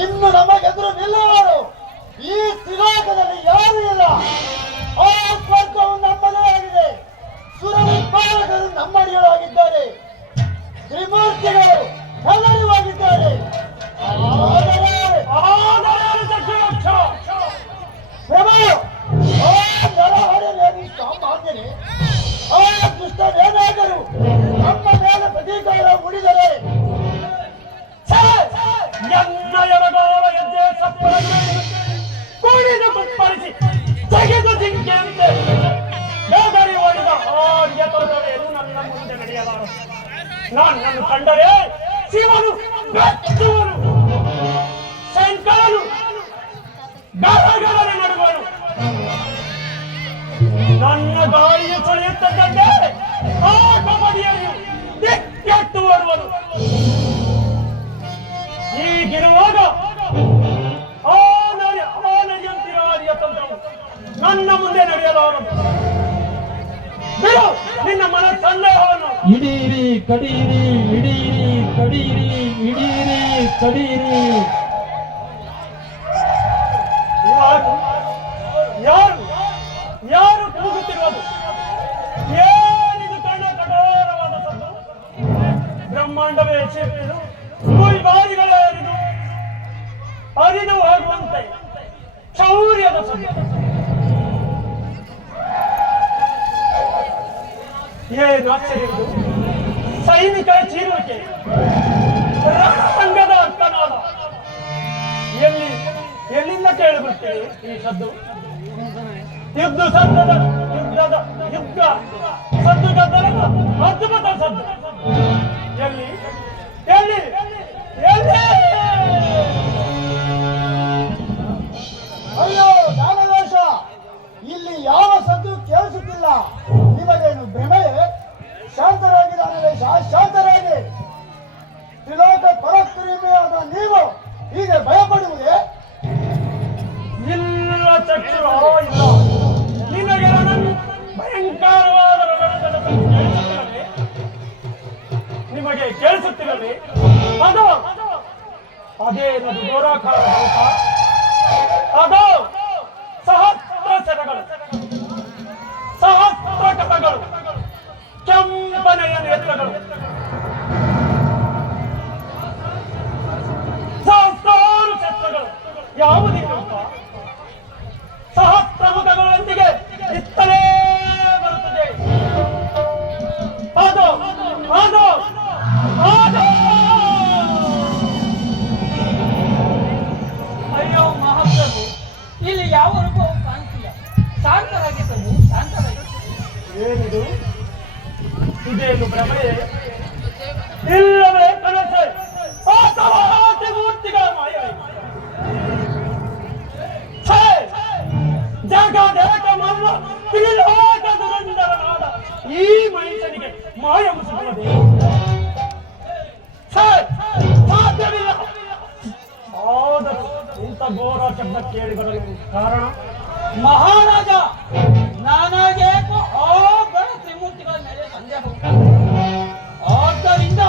ಇನ್ನು ನಮಗೆದುರು ನಿಲ್ಲುವರು ಈ ತ್ರಿಲೋಕದಲ್ಲಿ ಯಾರೂ ಇಲ್ಲ. ಆ ಸ್ವರ್ಗವು ನಮ್ಮದೇ ಆಗಿದೆ. ಸುರವಿಪಾಲಕರು ನಮ್ಮಡಿಯೊಳಗಿದ್ದಾರೆ. ತ್ರಿಮೂರ್ತಿಗಳು ಎಲ್ಲರಿವಾಗಿದ್ದಾರೆ. ಪ್ರಭು, ಆ ನರಹರಿಯಲ್ಲಿ ಸಾಮಾನ್ಯರೇ, ಆ ದುಷ್ಟನೇನಾದರೂ ನಮ್ಮ ಮೇಲೆ ಪ್ರತೀಕಾರ ಉಳಿದರೆ ಕುಣಿದು ಕುಪ್ಪಳಿಸಿ ತೆಗೆದು ಜಿಂಕೆಯಂತೆ ಬೇಗರಿ ಓಡಿದ ಆರ್ಯ ತೊಂದರೆಯನ್ನು ನನ್ನ ಮುಂದೆ ನಡೆಯಲಾರ. ನನ್ನನ್ನು ಕಂಡರೆ ಶಿವನು ಬೆಚ್ಚುವನು, ಶಂಕರನು ಗರಗರನೆ ನಡುವನು. ನನ್ನ ಗಾಳಿಯು ಸುಳಿಯುತ್ತಂತೆ ಆ ಕಬಡ್ಡಿಯನ್ನು ದಿಕ್ಕೆಟ್ಟು ಓಡುವನು. ಹೀಗಿರುವಾಗ ಆನರಿಯಂತಿರಾರಿಯ ತಂತ್ರವು ನನ್ನ ಮುಂದೆ ನಡೆಯಲಾರದು. ಬಿಡು ನಿನ್ನ ಮನ ಸಂದೇಹವನ್ನು. ಇಡೀರಿ ಕಡೀರಿ, ಇಡೀರಿ ಕಡೀರಿ, ಇಡೀರಿ ಕಡೀರಿ. ಯಾರು ಯಾರು ಕೂಗುತ್ತಿರುವುದು? ಏನಿದು ಕಣ್ಣ ಕಠೋರವಾದ ಸದ್ದು? ಬ್ರಹ್ಮಾಂಡವೇ ಚೆಪ್ಪಿದು, ಬಾರಿಗಳೇ ಹರಿದು ಹೋಗುವಂತೆ ಶೌರ್ಯದ ಸದ್ದು. ಏನು ಆಶ್ಚರ್ಯವಿದು? ಸೈನಿಕರ ಚೀರುವಿಕೆ, ರಣರಂಗದ ಅರ್ಥನಾದ. ಎಲ್ಲಿಂದ ಕೇಳಿಬಿಡ್ತೇವೆ ಈ ಸದ್ದು? ಯುದ್ಧ ಸದ್ದದ ಯುದ್ಧ ಸದ್ದು ಗದ್ದಲದ ಅದ್ಭುತ ಸದ್ದು. ಎಲ್ಲಿ ಎಲ್ಲಿ ಎಲ್ಲಿ? ಅಯ್ಯೋ ದಾನವೇಶ, ಇಲ್ಲಿ ಯಾವ ಸದ್ದು ಕೇಳಿಸುತ್ತಿಲ್ಲ. ನಿಮಗೇನು ಭ್ರಮೆಯೇ? ಶಾಂತರಾಗಿ ದಾನವೇಶ, ಶಾಂತರಾಗಿ. ತ್ರಿಲೋಕ ಪರಾಕ್ರಮಿಯಾದ ನೀವು ಹೀಗೆ ಭಯಪಡುವುದೇ? ಇಲ್ಲ ಚಕ್ಷುರ, ಇಲ್ಲ. ನಿನಗೆ ಭಯಂಕರವಾದ ರಣರಂಗದ ಸದ್ದು ಕೇಳಿಸುತ್ತಿರಲಿ? ನಿಮಗೆ ಕೇಳಿಸುತ್ತಿರಲಿ? ಅದು ಅದೇನದು ಗೋರಾಕಾರ ಭೂತ? ಅದು ಸಹಸ್ರ ಶರಗಳು, ಸಹಸ್ರ ಕಥಗಳು, ಕೆಂಪನೆಯ ನೇತ್ರಗಳು, ಸಹಸ್ರಾರು ಶಸ್ತ್ರಗಳು. ಯಾವುದಿಲ್ಲ ಸಹಸ್ರ ಮುಖಗಳೊಂದಿಗೆ ಇತ್ತಲೇ ಬರುತ್ತದೆ. ಅದು ಅದು ಅದು ಅಯ್ಯೋ ಮಹಾಪ್ರಭು, ಇಲ್ಲಿ ಯಾವ ಅನುಭವ ಕಾಣ್ತಿಲ್ಲ. ಶಾಂತರಾಗಿ ಪ್ರಭು, ಶಾಂತರಾಗಿ. ಏನಿದು? ಇದೇನು ಭ್ರಮೆಯೇ? ಇಲ್ಲವೇ ಕನಸೆ ಅಥವಾ ಮೂರ್ತಿಗಳ ಮಾಯವೇ? ಜಗದೇಕ ಮಲ್ಲ ತ್ರಿಲೋಕ ದುರಂದರನಾದ ಈ ಮನುಷ್ಯನಿಗೆ ಮಾಯ ಮುಸುತ್ತದೆ ಸಾಧ್ಯವಿಲ್ಲ. ಆದರೂ ಇಂಥ ಘೋರ ಶಬ್ದ ಕೇಳಿ ಬರಲು ಕಾರಣ ಮಹಾರಾಜ, ನಾನಾಗೇಕೋ ಆ ಬಡ ತ್ರಿಮೂರ್ತಿಗಳ ಮೇಲೆ ಸಂದೇಹ. ಆದ್ದರಿಂದ